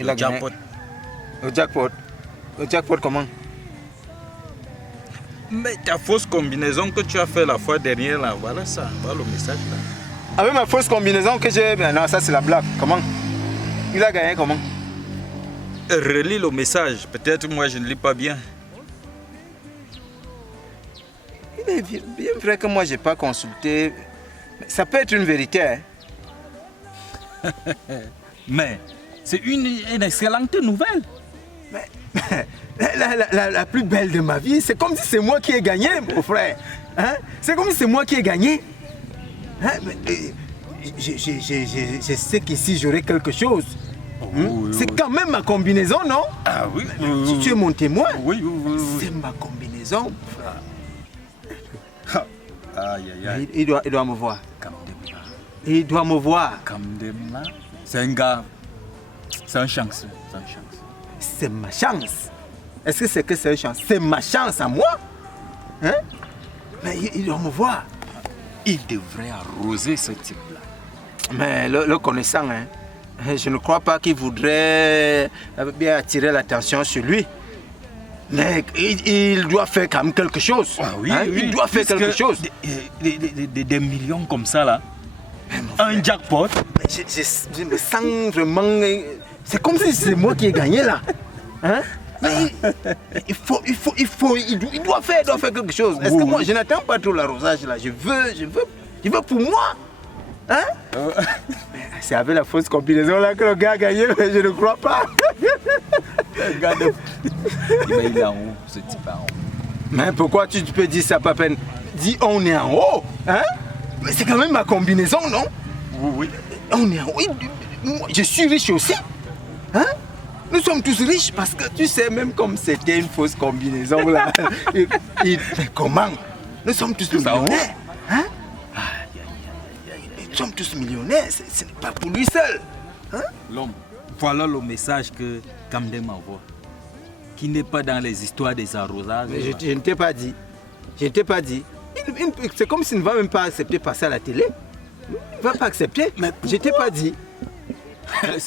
Il a gagné. Jackpot. Au jackpot. Au jackpot comment? Mais ta fausse combinaison que tu as fait la fois dernière là, voilà ça, voilà le message là. Avec ma fausse combinaison que j'ai... Non, ça c'est la blague. Comment? Il a gagné comment? Relis le message, peut-être moi je ne lis pas bien. Il est bien vrai que moi j'ai pas consulté. Ça peut être une vérité. Hein? Mais c'est une excellente nouvelle. Mais, la plus belle de ma vie, c'est comme si c'est moi qui ai gagné, mon frère. Hein? C'est comme si c'est moi qui ai gagné. Hein? Je sais qu'ici j'aurai quelque chose. Oui, c'est quand même ma combinaison, non? Ah oui, Si tu es mon témoin, oui. c'est ma combinaison, frère. Aïe, aïe, aïe. Il doit me voir. Kamdemla. Il doit me voir. Kamdemla. C'est un gars, c'est un chanceux. C'est ma chance. Est-ce que c'est que c'est une chance? C'est ma chance à moi. Hein? Mais il doit me voir. Il devrait arroser ce type-là. Mais le connaissant, hein, je ne crois pas qu'il voudrait bien attirer l'attention sur lui. Mais il doit faire quand même quelque chose. Ah oui, hein? oui, Il doit faire quelque chose. Des millions comme ça là. Un jackpot. Je me sens vraiment... C'est comme si c'est moi qui ai gagné là. Hein? Mais il doit faire quelque chose. Est-ce que moi, je n'attends pas trop l'arrosage là. Je veux pour moi. Hein? C'est avec la fausse combinaison là que le gars a gagné, mais je ne crois pas. Regarde. Il est en haut, ce type en haut. Mais pourquoi tu peux dire ça, pas peine? Dis on est en haut. Hein? Mais c'est quand même ma combinaison, non? Oui. On est en haut. Je suis riche aussi. Hein? Nous sommes tous riches parce que tu sais, même comme c'était une fausse combinaison là. Mais comment? Nous sommes tous millionnaires. Hein? Nous sommes tous millionnaires. Ce n'est pas pour lui seul. Hein? L'homme, voilà le message que Kamdem envoie. Qui n'est pas dans les histoires des arrosages. Mais je ne t'ai pas dit. Je ne t'ai pas dit. C'est comme s'il ne va même pas accepter de passer à la télé. Il ne va pas accepter. Mais je ne t'ai pas dit.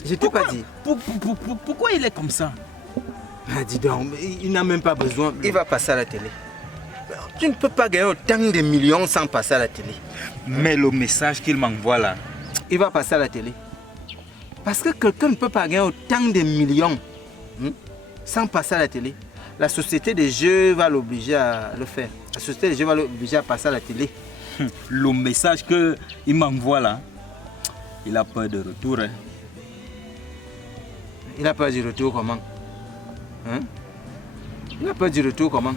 Je t'ai pas dit. Pourquoi il est comme ça? Ah, dis donc, il n'a même pas besoin. Il va passer à la télé. Tu ne peux pas gagner autant de millions sans passer à la télé. Mais le message qu'il m'envoie là. Il va passer à la télé. Parce que quelqu'un ne peut pas gagner autant de millions sans passer à la télé. La société des jeux va l'obliger à le faire. La société des jeux va l'obliger à passer à la télé. Le message qu'il m'envoie là, il a peur de retour. Hein. Il n'a pas du retour comment? Hein? Il n'a pas du retour comment?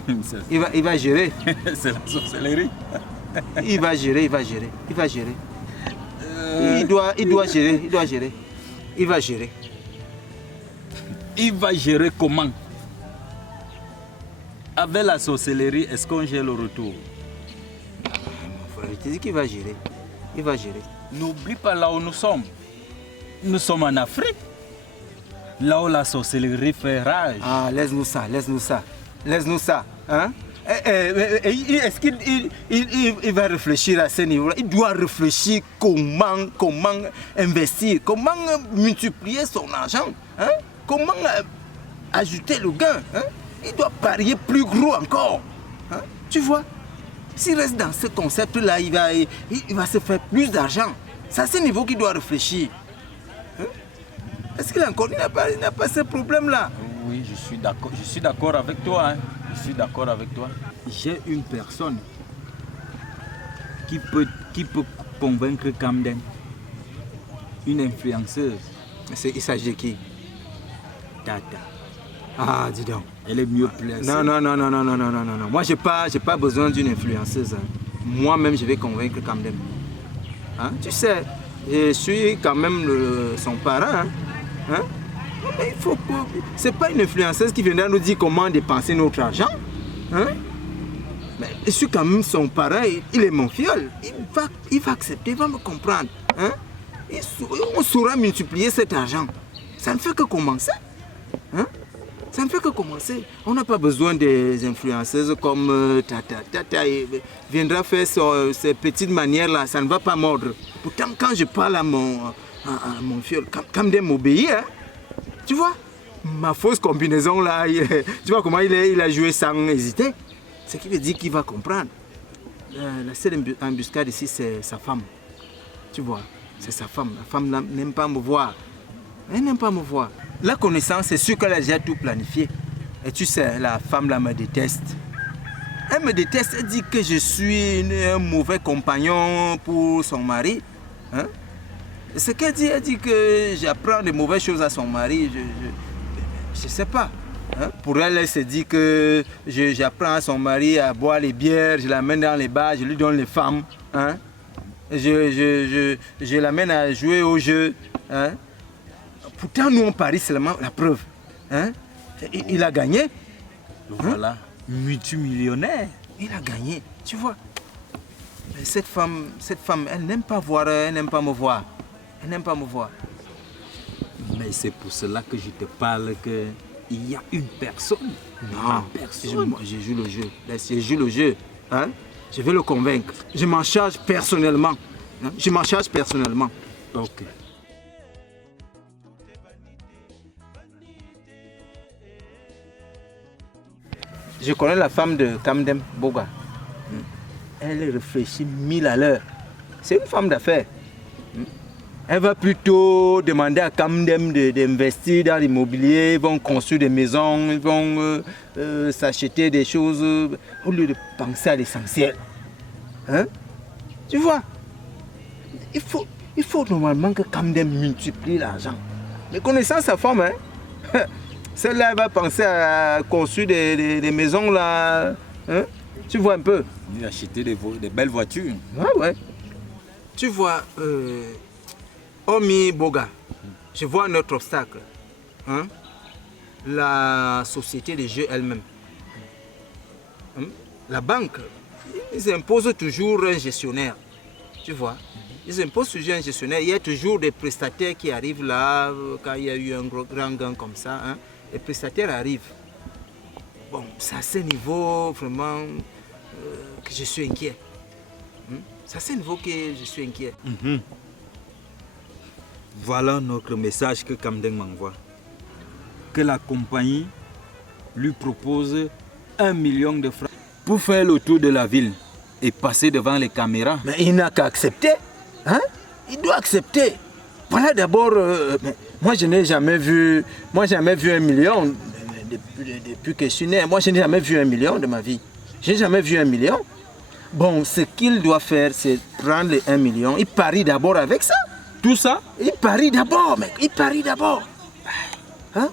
Il va gérer. C'est la sorcellerie. Il va gérer. Il doit gérer. Il va gérer. Il va gérer comment? Avec la sorcellerie, est-ce qu'on gère le retour? Je te dis qu'il va gérer. Il va gérer. N'oublie pas là où nous sommes. Nous sommes en Afrique. Là où la sorcellerie fait rage. Ah, laisse-nous ça. Hein? Est-ce qu'il va réfléchir à ce niveau-là? Il doit réfléchir comment investir, comment multiplier son argent, hein? Comment ajouter le gain. Hein? Il doit parier plus gros encore. Hein? Tu vois? S'il reste dans ce concept-là, il va se faire plus d'argent. C'est à ce niveau qu'il doit réfléchir. Hein? Est-ce qu'il n'a pas ce problème-là? Oui, je suis d'accord avec toi. Hein. J'ai une personne qui peut convaincre Kamdem. Une influenceuse. Il s'agit de qui? Tata. Ah, dis donc. Elle est mieux placée. Non. Moi, j'ai pas besoin d'une influenceuse. Hein. Moi-même, je vais convaincre Kamdem. Hein? Tu sais, je suis quand même son parent. Hein? Mais il faut que... C'est pas une influenceuse qui viendra nous dire comment dépenser notre argent. Hein? Mais je suis quand même son parent, il est mon filleul. Il va accepter, il va me comprendre. Hein? On saura multiplier cet argent. Ça ne fait que commencer. Hein? Ça ne fait que commencer. On n'a pas besoin des influenceuses comme Tata. Tata viendra faire ses petites manières là, ça ne va pas mordre. Pourtant, quand je parle à mon filleul, Kamdem m'obéit. Hein? Tu vois, ma fausse combinaison là, tu vois comment il a joué sans hésiter. Ce qui veut dire qu'il va comprendre. La seule embuscade ici, c'est sa femme. Tu vois, c'est sa femme. La femme n'aime pas me voir. Elle n'aime pas me voir. La connaissance, c'est sûr qu'elle a déjà tout planifié. Et tu sais, la femme là me déteste. Elle me déteste, elle dit que je suis un mauvais compagnon pour son mari. Hein? Ce qu'elle dit, elle dit que j'apprends de mauvaises choses à son mari. Je ne sais pas. Hein? Pour elle, elle se dit que j'apprends à son mari à boire les bières, je l'amène dans les bars, je lui donne les femmes. Hein? Je l'amène à jouer au jeu. Hein? Pourtant, nous, on parie seulement la preuve. Hein? Il a gagné. Voilà, hein? Multimillionnaire. Il a gagné, tu vois. Mais cette femme, elle n'aime pas voir, elle n'aime pas me voir. Elle n'aime pas me voir. Mais c'est pour cela que je te parle qu'il y a une personne. Non, personne. Je joue le jeu. Je joue le jeu. Hein? Je vais le convaincre. Je m'en charge personnellement. Hein? Je m'en charge personnellement. Ok. Je connais la femme de Kamdem Boga. Elle réfléchit 1000 à l'heure. C'est une femme d'affaires. Elle va plutôt demander à Kamdem d'investir dans l'immobilier. Ils vont construire des maisons, ils vont s'acheter des choses au lieu de penser à l'essentiel. Hein? Tu vois? Il faut normalement que Kamdem multiplie l'argent. Mais connaissant sa femme, hein? Celle-là, elle va penser à construire des maisons là. Hein? Tu vois un peu? Il a acheté des belles voitures. Ouais. Tu vois, Omi Boga, je vois un autre obstacle. Hein? La société de jeux elle-même. Hein? La banque, ils imposent toujours un gestionnaire. Tu vois? Ils imposent toujours un gestionnaire. Il y a toujours des prestataires qui arrivent là, quand il y a eu un grand gain comme ça. Hein? Les prestataires arrivent. Bon, c'est à ce niveau vraiment que je suis inquiet. C'est à ce niveau que je suis inquiet. Voilà notre message que Kamdem m'envoie. Que la compagnie lui propose 1 million de francs pour faire le tour de la ville et passer devant les caméras. Mais il n'a qu'à accepter. Hein? Il doit accepter. Voilà d'abord, moi je n'ai jamais vu 1 million depuis que je suis né. Moi je n'ai jamais vu 1 million de ma vie. Je n'ai jamais vu 1 million. Bon, ce qu'il doit faire, c'est prendre les 1 million. Il parie d'abord avec ça. Tout ça? Il parie d'abord, mec. Il parie d'abord. Hein?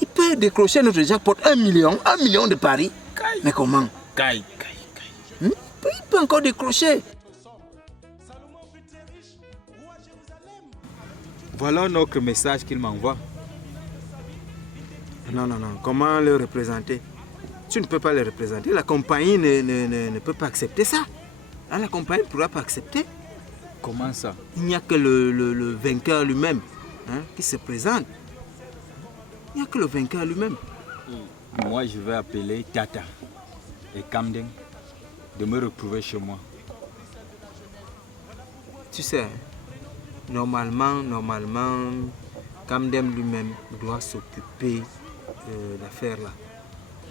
Il peut décrocher notre jackpot 1 million de paris. Mais comment? Il peut encore décrocher. Voilà notre message qu'il m'envoie. Non. Comment le représenter? Tu ne peux pas le représenter. La compagnie ne peut pas accepter ça. Là, la compagnie ne pourra pas accepter. Comment ça? Il n'y a que le vainqueur lui-même, hein, qui se présente. Il n'y a que le vainqueur lui-même. Moi, je vais appeler Tata et Kamdem de me retrouver chez moi. Tu sais, normalement, Kamdem lui-même doit s'occuper de l'affaire là.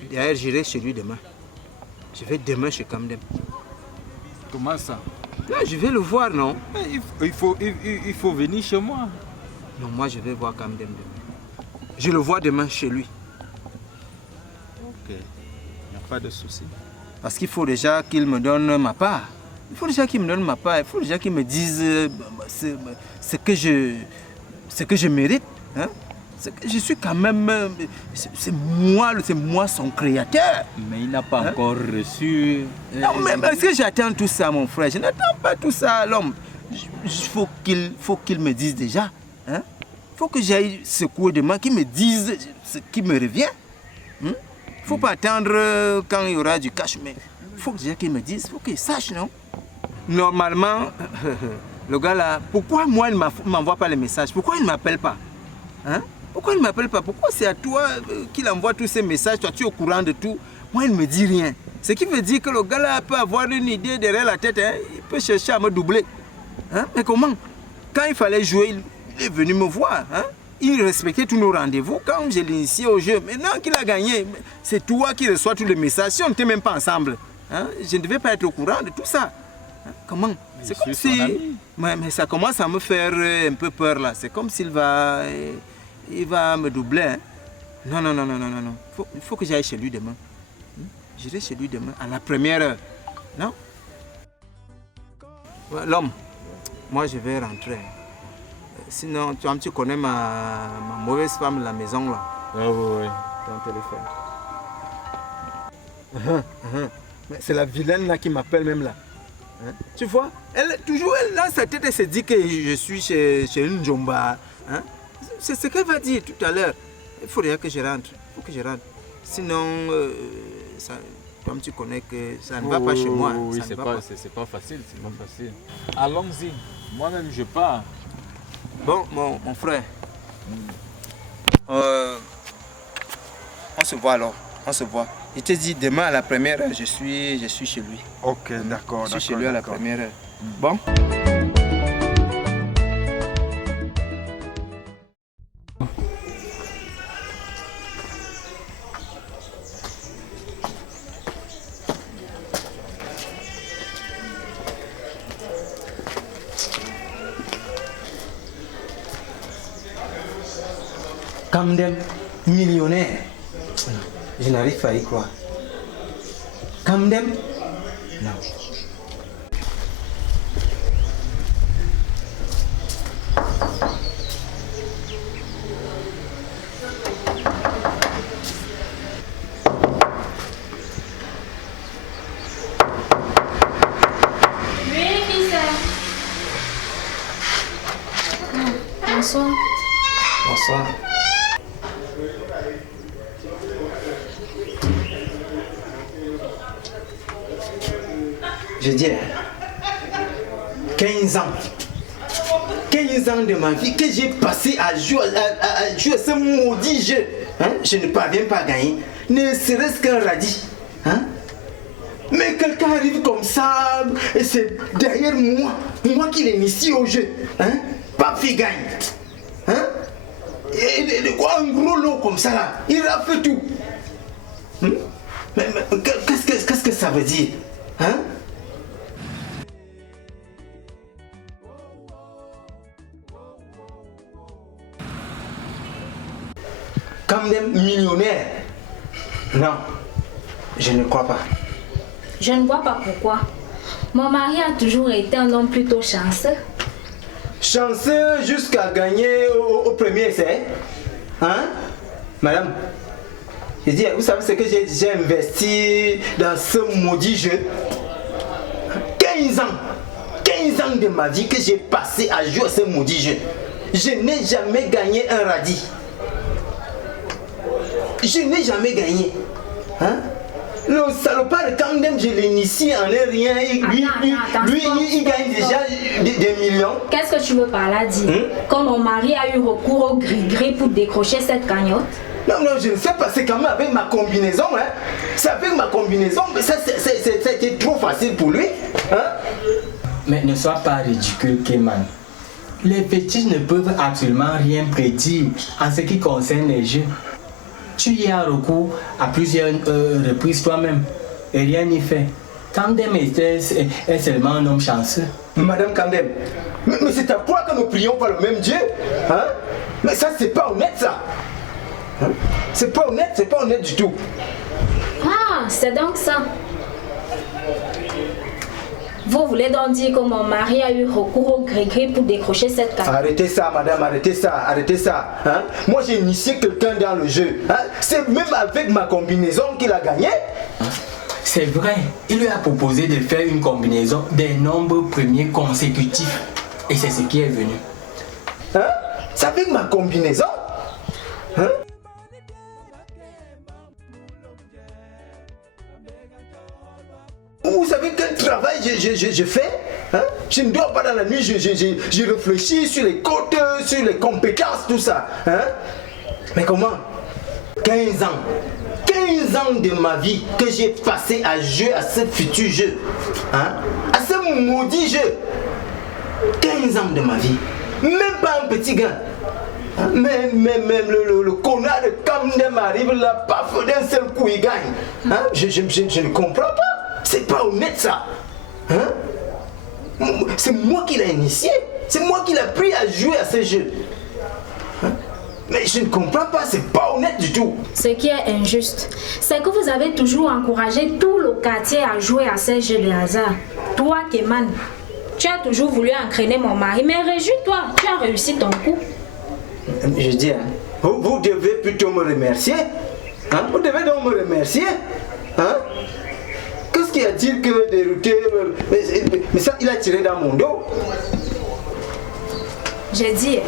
D'ailleurs, j'irai chez lui demain. Je vais demain chez Kamdem. Comment ça? Là, je vais le voir, non? Il faut venir chez moi. Non, moi je vais voir Kamdem demain. Je le vois demain chez lui. Ok, il n'y a pas de souci. Parce qu'il faut déjà qu'il me donne ma part. Il faut déjà qu'il me donne ma part. Il faut déjà qu'il me dise ce que je mérite. Hein? Je suis quand même... C'est moi son créateur. Mais il n'a pas encore reçu... Non, mais est-ce que j'attends tout ça, mon frère? Je n'attends pas tout ça, l'homme. Il faut qu'il me dise déjà. Hein? Il faut que j'aille secouer demain, qu'il me dise ce qui me revient. Il ne faut pas attendre quand il y aura du cash, mais il faut déjà qu'il me dise, il faut qu'il sache, non? Normalement, le gars là, pourquoi moi il ne m'envoie pas les messages? Pourquoi il ne m'appelle pas? Hein? Pourquoi il ne m'appelle pas? Pourquoi c'est à toi qu'il envoie tous ces messages? Toi, tu es au courant de tout. Moi, il ne me dit rien. Ce qui veut dire que le gars là peut avoir une idée derrière la tête. Hein? Il peut chercher à me doubler. Hein? Mais comment? Quand il fallait jouer, il est venu me voir. Hein? il respectait tous nos rendez-vous quand je l'ai initié au jeu. Maintenant qu'il a gagné, c'est toi qui reçois tous les messages. Si on n'était même pas ensemble, hein, je ne devais pas être au courant de tout ça. Hein, comment? C'est comme si... Mais ça commence à me faire un peu peur là. C'est comme s'il va... Il va me doubler. Hein. Non. Il faut que j'aille chez lui demain. J'irai chez lui demain à la première heure. Non? L'homme, moi je vais rentrer. Sinon, tu connais ma mauvaise femme à la maison là. Ah oui. Ton téléphone. C'est la vilaine là qui m'appelle même là. Hein? Tu vois, elle dans sa tête, elle se dit que je suis chez une Jomba. Hein? C'est ce qu'elle va dire tout à l'heure. Il faudrait que je rentre. Sinon, comme tu connais que ça ne va pas chez moi. Oui, c'est pas facile. Allons-y. Moi-même, je pars. Bon, mon frère. On se voit alors. On se voit. Il te dit demain à la première heure, je suis chez lui. Ok, d'accord. Je suis chez lui à la première heure. Bon. Kamdem, millionnaire. Je n'arrive pas à y croire. Kamdem? Non. Oui, qui c'est? Bonsoir. Bonsoir. Je dis 15 ans. 15 ans de ma vie que j'ai passé à jouer ce maudit jeu. Hein? Je ne parviens pas à gagner. Ne serait-ce qu'un radis. Hein? Mais quelqu'un arrive comme ça et c'est derrière moi qui l'initie au jeu. Hein? Papi gagne. Hein? Et de quoi un gros lot comme ça là? Il rafle tout. Hein? Mais qu'est-ce que ça veut dire? Hein? Comme des millionnaires. Non, je ne crois pas. Je ne vois pas pourquoi. Mon mari a toujours été un homme plutôt chanceux. Chanceux jusqu'à gagner au premier essai. Hein? Madame, je dis, vous savez ce que j'ai investi dans ce maudit jeu? 15 ans. 15 ans de ma vie que j'ai passé à jouer à ce maudit jeu. Je n'ai jamais gagné un radis. Je n'ai jamais gagné. Hein? Le salopard de Kamdem, je l'initie en un rien. Lui, il gagne déjà des millions. Qu'est-ce que tu veux par là dire? Quand mon mari a eu recours au gris-gris pour décrocher cette cagnotte? Non, je ne sais pas, c'est quand même avec ma combinaison. Hein? C'est avec ma combinaison, mais ça c'était trop facile pour lui. Hein? Mais ne sois pas ridicule, Keman. Les petits ne peuvent absolument rien prédire en ce qui concerne les jeux. Tu y as recours à plusieurs reprises toi-même et rien n'y fait. Kamdem est seulement un homme chanceux. Madame Kamdem, mais c'est à quoi que nous prions pas le même Dieu? Hein? Mais ça, c'est pas honnête, ça. Hein? C'est pas honnête du tout. Ah, c'est donc ça. Vous voulez donc dire que mon mari a eu recours au gris-gris pour décrocher cette carte? Arrêtez ça, madame, arrêtez ça. Hein? Moi, j'ai initié quelqu'un dans le jeu. Hein? C'est même avec ma combinaison qu'il a gagné. C'est vrai, il lui a proposé de faire une combinaison des nombres premiers consécutifs. Et c'est ce qui est venu. Hein? C'est avec ma combinaison? Hein? Vous savez quel travail je fais? Hein? Je ne dors pas dans la nuit, je réfléchis sur les côtes, sur les compétences, tout ça. Hein? Mais comment? 15 ans. 15 ans de ma vie que j'ai passé à jouer à ce futur jeu. Hein? À ce maudit jeu. 15 ans de ma vie. Même pas un petit gain. Même le connard de Kamdem arrive là, paf, d'un seul coup il gagne. Hein? Je ne comprends pas. C'est pas honnête ça. Hein? C'est moi qui l'ai initié. C'est moi qui l'ai pris à jouer à ce jeu. Hein? Mais je ne comprends pas, c'est pas honnête du tout. Ce qui est injuste, c'est que vous avez toujours encouragé tout le quartier à jouer à ces jeux de hasard. Toi, Keman, tu as toujours voulu entraîner mon mari, mais réjouis-toi, tu as réussi ton coup. Je dis, hein, vous devez plutôt me remercier. Hein? Vous devez donc me remercier. Hein? Qu'est-ce qu'il y a-t-il que dérouter? Mais ça, il a tiré dans mon dos. J'ai dit,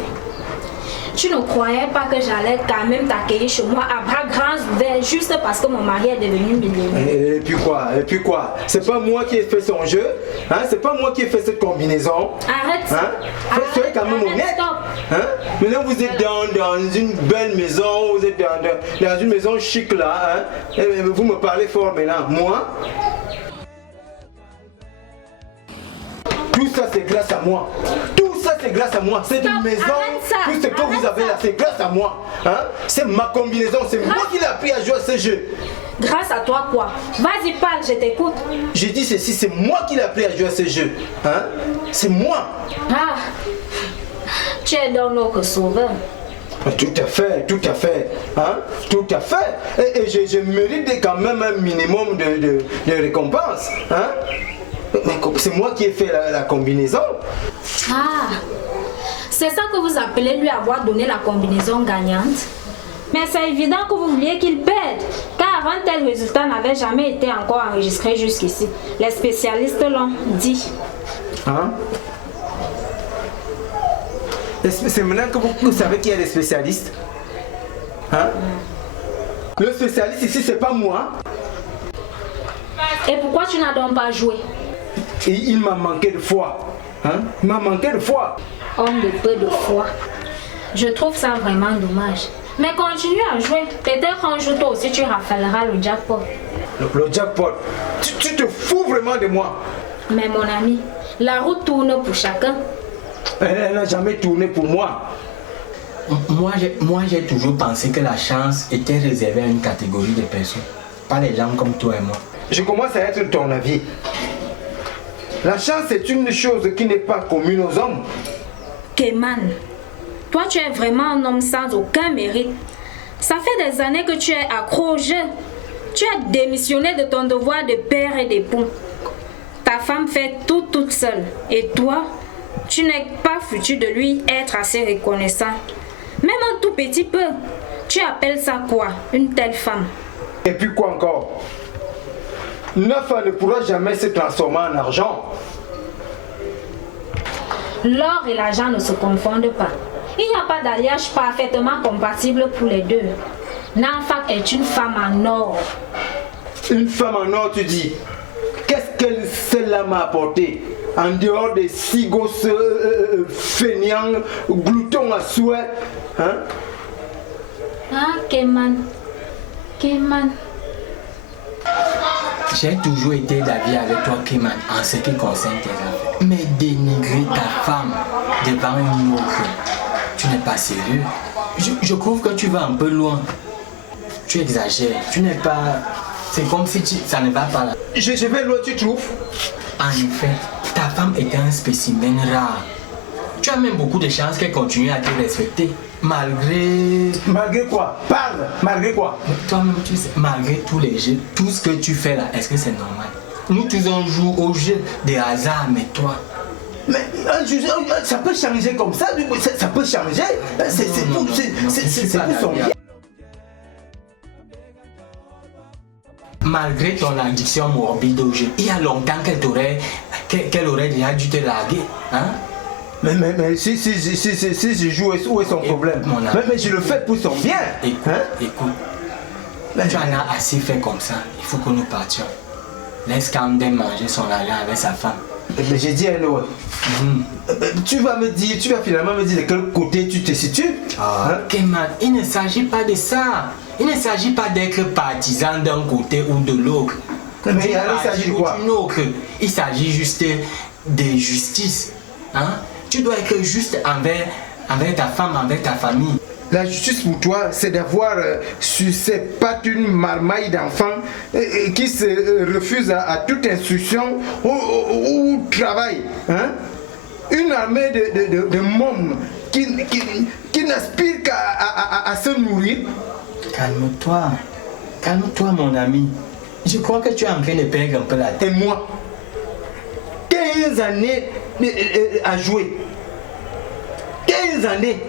tu ne croyais pas que j'allais quand même t'accueillir chez moi à bras grands ouverts juste parce que mon mari est devenu millionnaire. Et puis quoi? C'est pas moi qui ai fait son jeu, hein? C'est pas moi qui ai fait cette combinaison. Arrête. Hein? Soyez quand même honnête. Hein? Maintenant vous êtes dans une belle maison, vous êtes dans une maison chic là, hein? Et vous me parlez fort maintenant. Moi? Tout ça c'est grâce à moi. Tout ça c'est grâce à moi. Cette maison, tout ce que vous avez là, c'est grâce à moi. Hein? C'est ma combinaison, c'est moi qui l'ai appris à jouer à ce jeu. Grâce à toi quoi? Vas-y parle, je t'écoute. J'ai dit ceci, c'est moi qui l'ai appris à jouer à ce jeu. Hein? C'est moi. Ah, tu es donc notre sauveur. Tout à fait, tout à fait, hein? Tout à fait. Et je mérite quand même un minimum de récompense. Hein? Mais c'est moi qui ai fait la combinaison. Ah, c'est ça que vous appelez lui avoir donné la combinaison gagnante? Mais c'est évident que vous vouliez qu'il perde, car un tel résultat n'avait jamais été encore enregistré jusqu'ici. Les spécialistes l'ont dit. Hein? C'est maintenant que vous savez qui est le spécialiste. Hein? Le spécialiste ici, c'est pas moi. Et pourquoi tu n'as donc pas joué? Et il m'a manqué de foi. Hein? Il m'a manqué de foi. Homme de peu de foi. Je trouve ça vraiment dommage. Mais continue à jouer. Peut-être qu'un jour toi aussi tu rafaleras le jackpot. Le jackpot? Tu te fous vraiment de moi? Mais mon ami, la route tourne pour chacun. Elle n'a jamais tourné pour moi. Moi, j'ai toujours pensé que la chance était réservée à une catégorie de personnes. Pas les gens comme toi et moi. Je commence à être de ton avis. La chance est une chose qui n'est pas commune aux hommes. Keman, toi tu es vraiment un homme sans aucun mérite. Ça fait des années que tu es accro au jeu. Tu as démissionné de ton devoir de père et d'époux. Ta femme fait tout toute seule. Et toi, tu n'es pas foutu de lui être assez reconnaissant. Même un tout petit peu. Tu appelles ça quoi, une telle femme? Et puis quoi encore? Neuf ne pourra jamais se transformer en argent. L'or et l'argent ne se confondent pas. Il n'y a pas d'alliage parfaitement compatible pour les deux. Nanfak est une femme en or. Une femme en or, tu dis? Qu'est-ce qu'elle celle-là m'a apporté? En dehors des six gosses feignants, gloutons à souhait. Hein? Ah, Keman. Keman. J'ai toujours été d'avis avec toi, Keman, en ce qui concerne tes affaires. Mais dénigrer ta femme devant une autre, tu n'es pas sérieux. Je trouve que tu vas un peu loin. Tu exagères. Tu n'es pas... C'est comme si ça ne va pas là. Je vais loin, tu trouves? En effet, ta femme est un spécimen rare. Tu as même beaucoup de chances qu'elle continue à te respecter. Malgré... Malgré quoi? Parle! Malgré quoi? Toi-même, tu sais, malgré tous les jeux, tout ce que tu fais là, est-ce que c'est normal? Nous tous on joue au jeu des hasards, mais toi... Mais ça peut changer comme ça, ça peut changer. C'est pour son bien. Malgré ton addiction morbide au jeu, il y a longtemps qu'elle aurait déjà dû te larguer, hein? Mais si je joue, où est son problème? Mais je le fais pour son bien. Écoute, tu en as assez fait comme ça. Il faut que nous partions. Laisse Kamdem manger son argent avec sa femme. Mais j'ai dit à elle, tu vas finalement me dire de quel côté tu te situes. Keman, il ne s'agit pas de ça. Il ne s'agit pas d'être partisan d'un côté ou de l'autre. Mais il s'agit de quoi? Il s'agit juste de justice. Hein? Tu dois être juste envers ta femme, envers ta famille. La justice pour toi, c'est d'avoir sur ses pattes une marmaille d'enfants qui se refuse à toute instruction ou travail. Hein? Une armée de mômes qui n'aspirent qu'à se nourrir. Calme-toi mon ami. Je crois que tu es en train de perdre un peu la tête. Et moi, 15 années à jouer. 15 années.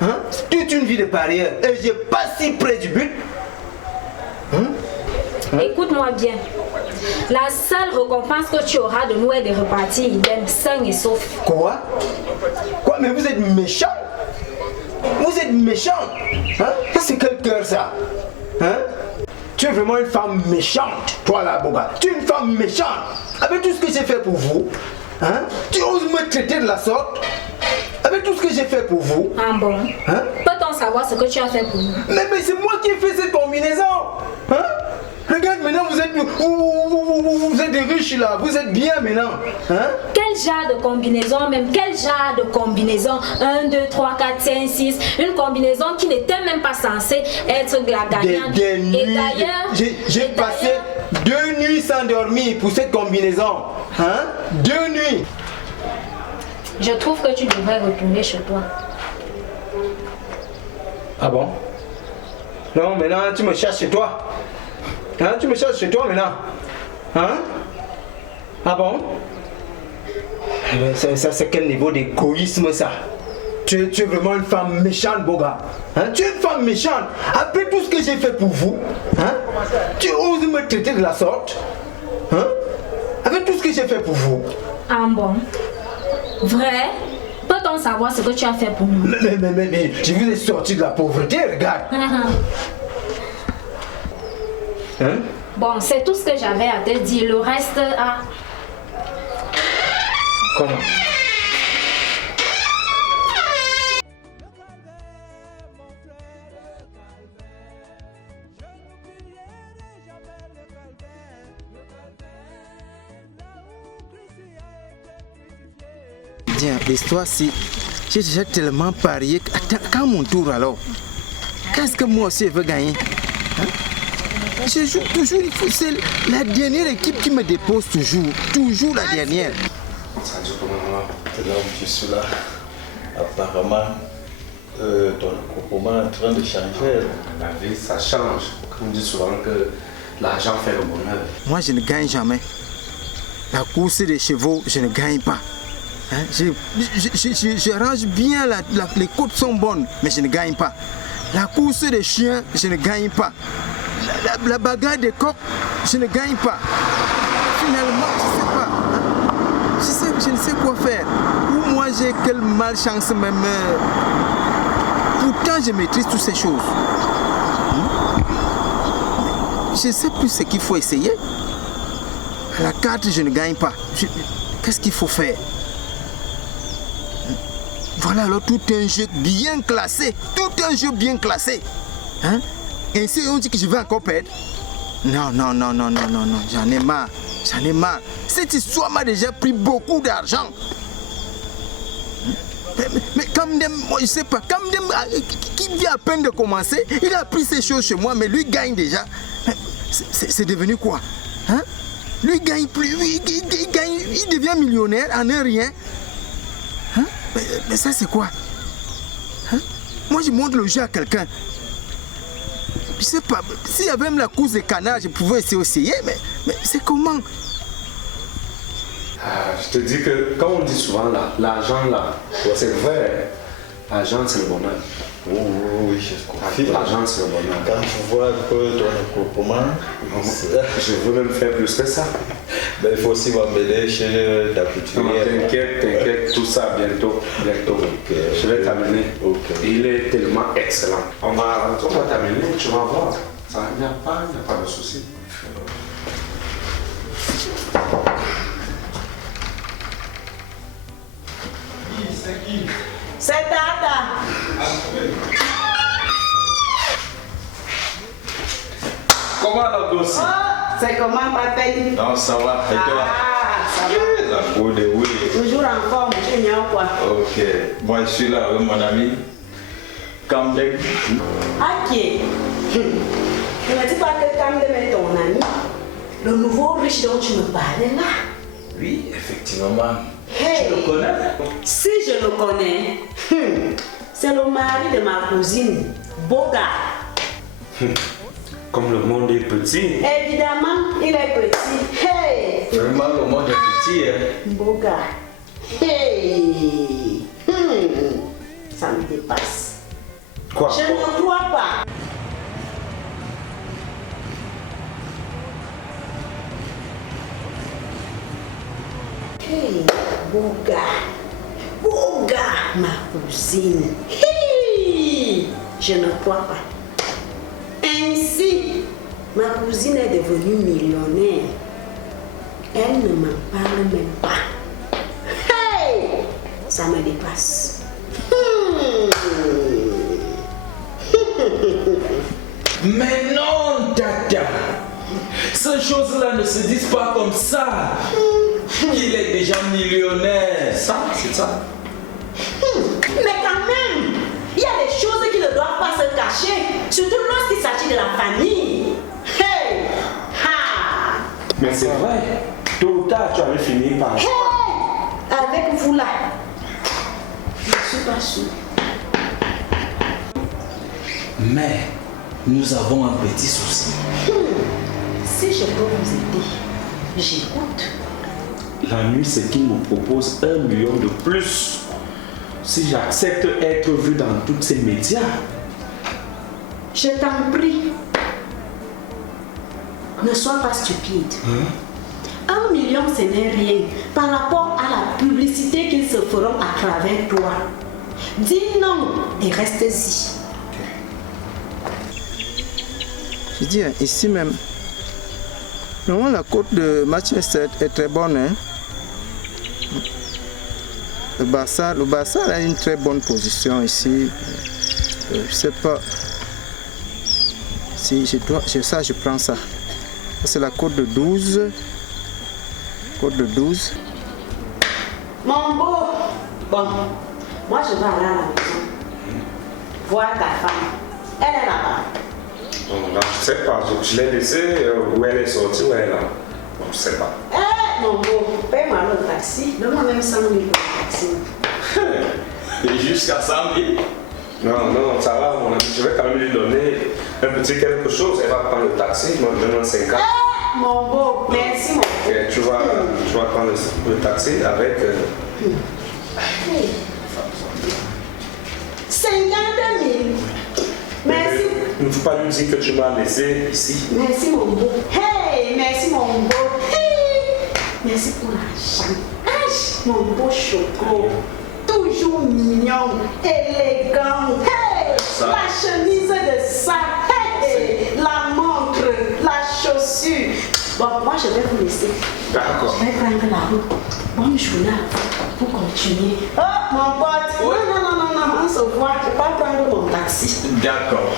Hein? Toute une vie de parieur. Et je pas si près du but. Hein? Écoute-moi bien. La seule récompense que tu auras de nous est de repartir idem, sain et sauf. Quoi? Mais vous êtes méchant. Vous êtes méchant. Hein? C'est quel cœur ça? Hein? Tu es vraiment une femme méchante, toi là, Boga. Tu es une femme méchante. Avec tout ce que j'ai fait pour vous, hein? Tu oses me traiter de la sorte? Avec tout ce que j'ai fait pour vous. Ah bon? Hein? Peut-on savoir ce que tu as fait pour nous? Mais c'est moi qui ai fait cette combinaison. Hein? Regarde maintenant, vous êtes des riches là, vous êtes bien maintenant. Hein? Quel genre de combinaison même? Quel genre de combinaison? 1, 2, 3, 4, 5, 6. Une combinaison qui n'était même pas censée être la gagnante. Des nuits, et d'ailleurs... J'ai passé 2 nuits sans dormir pour cette combinaison. Hein? 2 nuits. Je trouve que tu devrais retourner chez toi. Ah bon? Non, maintenant tu me cherches chez toi. Hein? Tu me cherches chez toi maintenant. Hein? Ah bon? Ça c'est quel niveau d'égoïsme ça? Tu es vraiment une femme méchante, Boga. Hein? Tu es une femme méchante. Après tout ce que j'ai fait pour vous, hein? Tu oses me traiter de la sorte? Hein? Avec tout ce que j'ai fait pour vous. Ah bon? Vrai? Peut-on savoir ce que tu as fait pour nous? Mais je vous ai sorti de la pauvreté, regarde. Hein? Bon, c'est tout ce que j'avais à te dire. Le reste, Comment? Bien, l'histoire, si j'ai déjà tellement parié. Attends, quand mon tour alors? Qu'est-ce que moi aussi je veux gagner? Hein? Je joue toujours, c'est la dernière équipe qui me dépose toujours la dernière. Ça dit comment je suis là. Apparemment, ton comportement est en train de changer. La vie, ça change. On dit souvent que l'argent fait le bonheur. Moi, je ne gagne jamais. La course des chevaux, je ne gagne pas. Hein? Je range bien, les côtes sont bonnes, mais je ne gagne pas. La course des chiens, je ne gagne pas. La bagarre des coqs, je ne gagne pas. Finalement, je ne sais pas. Hein? Je ne sais quoi faire. Ou moi, j'ai quelle malchance même. Pourtant, je maîtrise toutes ces choses. Hein? Je ne sais plus ce qu'il faut essayer. À la carte, je ne gagne pas. Qu'est-ce qu'il faut faire? Voilà alors tout un jeu bien classé. Tout un jeu bien classé. Hein? Ainsi on dit que je vais encore perdre. Non. J'en ai marre. Cette histoire m'a déjà pris beaucoup d'argent. Mais Kamdem, moi je sais pas. Kamdem, qui vient à peine de commencer, il a pris ses choses chez moi, mais lui gagne déjà. C'est devenu quoi? Hein? Lui gagne plus. Il devient millionnaire en un rien. Hein? Mais ça c'est quoi? Hein? Moi je montre le jeu à quelqu'un. Je sais pas, s'il y avait même la course des canards, je pouvais essayer, mais c'est comment? Je te dis que, comme on dit souvent, l'argent là, c'est vrai, l'argent c'est le bonheur. Oui, je confirme. L'argent c'est le bonheur. Quand je vois un peu ton comportement, je veux même faire plus que ça. Mais il faut aussi m'emmener chez ta couturière. T'inquiète, tout ça bientôt. Okay. Je vais t'amener. Okay. Il est tellement excellent. On va t'amener, tu vas voir. Il n'y a pas de souci. C'est Tata. Comment la gosse? C'est comment Patel? Non, ça va. Et toi? Ça va. La peau de oui. Toujours en forme, tu viens quoi? Ok. Moi, je suis là avec mon ami. Kamdeng. Ok. Ne me dis pas que Kamdem est ton ami. Le nouveau riche dont tu me parlais là. Oui, effectivement. Hey. Tu le connais? Si je le connais, c'est le mari de ma cousine, Boga. Comme le monde est petit. Évidemment, il est petit. Hey! Vraiment, le monde est petit. Hein? Boga. Hey! Ça me dépasse. Quoi? Je ne crois pas. Hey, Boga. Boga, ma cousine. Hey! Je ne crois pas. Ainsi, ma cousine est devenue millionnaire. Elle ne m'en parle même pas. Hey! Ça me dépasse. Mais non, Tata. Ces choses-là ne se disent pas comme ça. Il est déjà millionnaire. Ça, c'est ça. Mais quand même, il y a des choses qui ne doivent pas se cacher, surtout lorsqu'il s'agit de la famille. Hey! Ha! Mais c'est vrai. Tôt ou tard, tu avais fini par... Hey! Avec vous là, je ne suis pas sûre. Mais nous avons un petit souci. Si je peux vous aider, j'écoute. La nuit, c'est qu'il nous propose 1 million de plus. Si j'accepte être vu dans tous ces médias. Je t'en prie, ne sois pas stupide. 1 million, ce n'est rien par rapport à la publicité qu'ils se feront à travers toi. Dis non et reste-y. Je dis, hein, ici même, normalement la côte de Manchester est très bonne. Hein? Le Barça a une très bonne position ici. Je ne sais pas si je prends ça. C'est la côte de 12. Côte de 12. Mon beau, bon, moi je vais aller à la maison. Voir ta femme. Elle est là-bas. Bon, là, je ne sais pas. Je l'ai laissée où elle est sortie, où elle est là. Bon, je ne sais pas. Eh, mon beau, paye-moi le taxi. Donne-moi même 100 000 pour le taxi. Et jusqu'à 100 000? Non, non, ça va, mon ami. Je vais quand même lui donner un petit quelque chose. Elle va prendre le taxi. Moi, je donne 50. Eh, mon beau, merci, mon beau. Et tu vas prendre le taxi avec... 50 000. Merci. Il ne faut pas lui dire que tu m'as laissé ici. Merci mon beau. Hey, merci mon beau. Hey, merci pour l'argent. Mon beau choco. Toujours mignon, élégant. Hey, la chemise de ça. Hey, la montre, la chaussure. Bon, moi je vais vous laisser. D'accord. Je vais prendre la route. Bonne journée pour continuer. Oh, mon pote. Oui. Non, on se voit. Je vais pas prendre mon taxi. D'accord.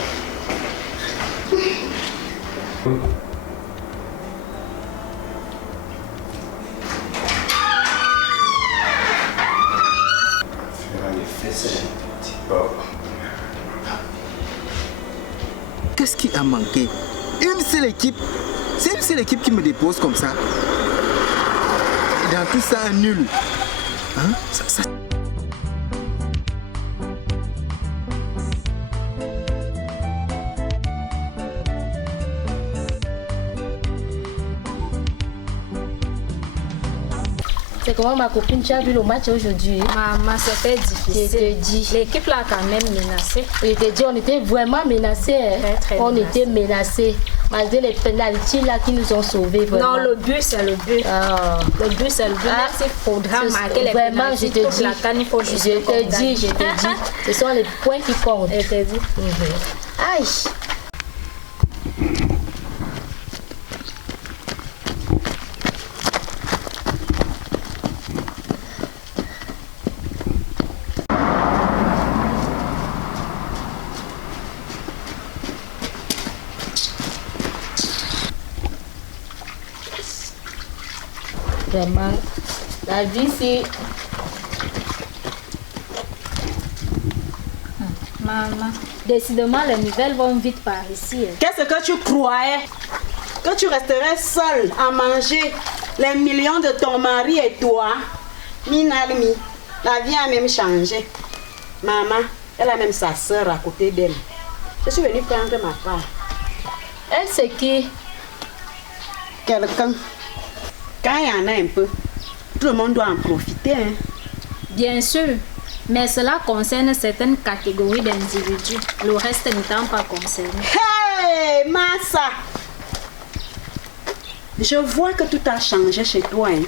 Qu'est-ce qui a manqué? Une seule équipe. C'est une seule équipe qui me dépose comme ça. Et dans tout ça, un nul. Hein? Ça... C'est comment ma copine, tu as vu le match aujourd'hui? Maman, c'était difficile. Je te dis. L'équipe là a quand même menacé. Je te dis, on était vraiment menacés. Hein? Très On menacé. était menacés. Malgré les pénaltys là qui nous ont sauvés. Vraiment. Non, le but c'est le but. Le but c'est le but. Même s'il faudra marquer les vraiment, je pénaltys te toute dis. la canne, il faut juste Je te dis. Ce sont les points qui comptent. Je te dis. Aïe. Vraiment, la vie c'est... Maman, décidément, les nouvelles vont vite par ici. Qu'est-ce que tu croyais? Que tu resterais seule à manger les millions de ton mari et toi? Minalmi, la vie a même changé. Maman, elle a même sa soeur à côté d'elle. Je suis venue prendre ma part. Elle, c'est qui? Quelqu'un. Quand il y en a un peu, tout le monde doit en profiter. Hein. Bien sûr, mais cela concerne certaines catégories d'individus, le reste n'étant pas concerné. Hey, Massa! Je vois que tout a changé chez toi. Hein.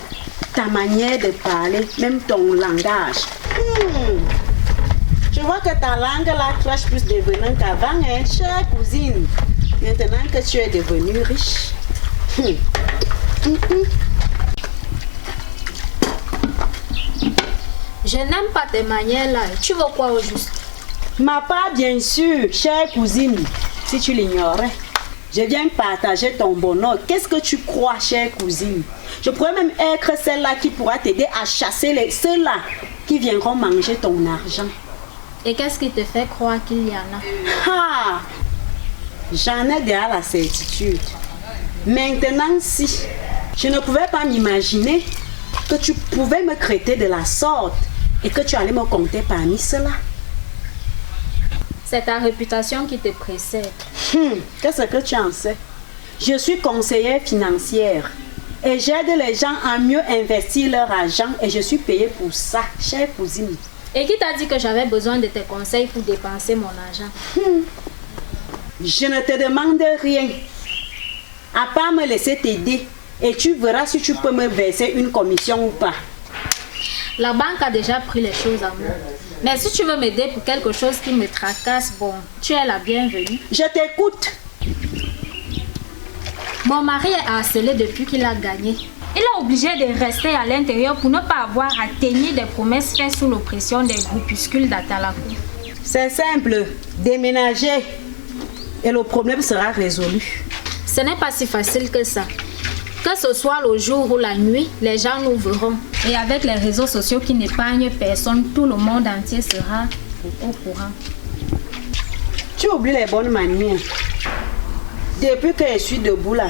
Ta manière de parler, même ton langage. Je vois que ta langue là crache plus de venin qu'avant, hein, chère cousine. Maintenant que tu es devenue riche. Je n'aime pas tes manières là. Tu veux quoi au juste? Ma part, bien sûr, chère cousine. Si tu l'ignorais, je viens partager ton bonheur. Qu'est-ce que tu crois, chère cousine? Je pourrais même être celle-là qui pourra t'aider à chasser ceux-là qui viendront manger ton argent. Et qu'est-ce qui te fait croire qu'il y en a? Ah! J'en ai déjà la certitude. Maintenant, si je ne pouvais pas m'imaginer que tu pouvais me traiter de la sorte et que tu allais me compter parmi ceux-là. C'est ta réputation qui te précède. Qu'est-ce que tu en sais? Je suis conseillère financière et j'aide les gens à mieux investir leur argent et je suis payée pour ça, chère cousine. Et qui t'a dit que j'avais besoin de tes conseils pour dépenser mon argent? Je ne te demande rien, à part me laisser t'aider et tu verras si tu peux me verser une commission ou pas. La banque a déjà pris les choses à moi. Mais si tu veux m'aider pour quelque chose qui me tracasse, bon, tu es la bienvenue. Je t'écoute. Mon mari est harcelé depuis qu'il a gagné. Il est obligé de rester à l'intérieur pour ne pas avoir à tenir des promesses faites sous l'oppression des groupuscules d'Atalakou. C'est simple, déménager et le problème sera résolu. Ce n'est pas si facile que ça. Que ce soit le jour ou la nuit, les gens nous verront. Et avec les réseaux sociaux qui n'épargnent personne, tout le monde entier sera au courant. Tu oublies les bonnes manières. Depuis que je suis debout là,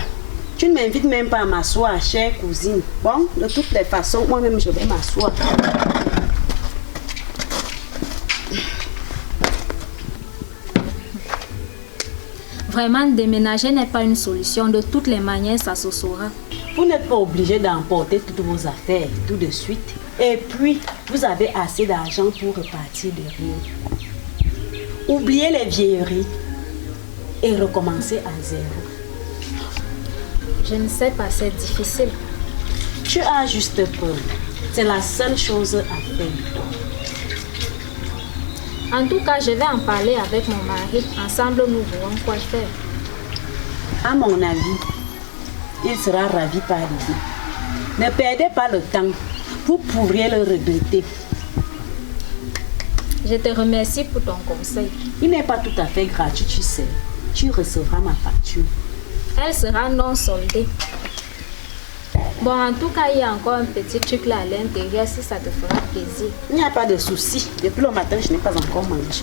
tu ne m'invites même pas à m'asseoir, chère cousine. Bon, de toutes les façons, moi-même je vais m'asseoir. Vraiment, déménager n'est pas une solution. De toutes les manières, ça se saura. Vous n'êtes pas obligé d'emporter toutes vos affaires tout de suite. Et puis, vous avez assez d'argent pour repartir de rien. Oubliez les vieilleries et recommencer à zéro. Je ne sais pas, c'est difficile. Tu as juste peur. C'est la seule chose à faire. En tout cas, je vais en parler avec mon mari. Ensemble, nous verrons quoi faire. À mon avis, il sera ravi par l'idée. Ne perdez pas le temps. Vous pourriez le regretter. Je te remercie pour ton conseil. Il n'est pas tout à fait gratuit, tu sais. Tu recevras ma facture. Elle sera non soldée. Bon, en tout cas, il y a encore un petit truc là à l'intérieur si ça te fera plaisir. Il n'y a pas de souci. Depuis le matin, je n'ai pas encore mangé.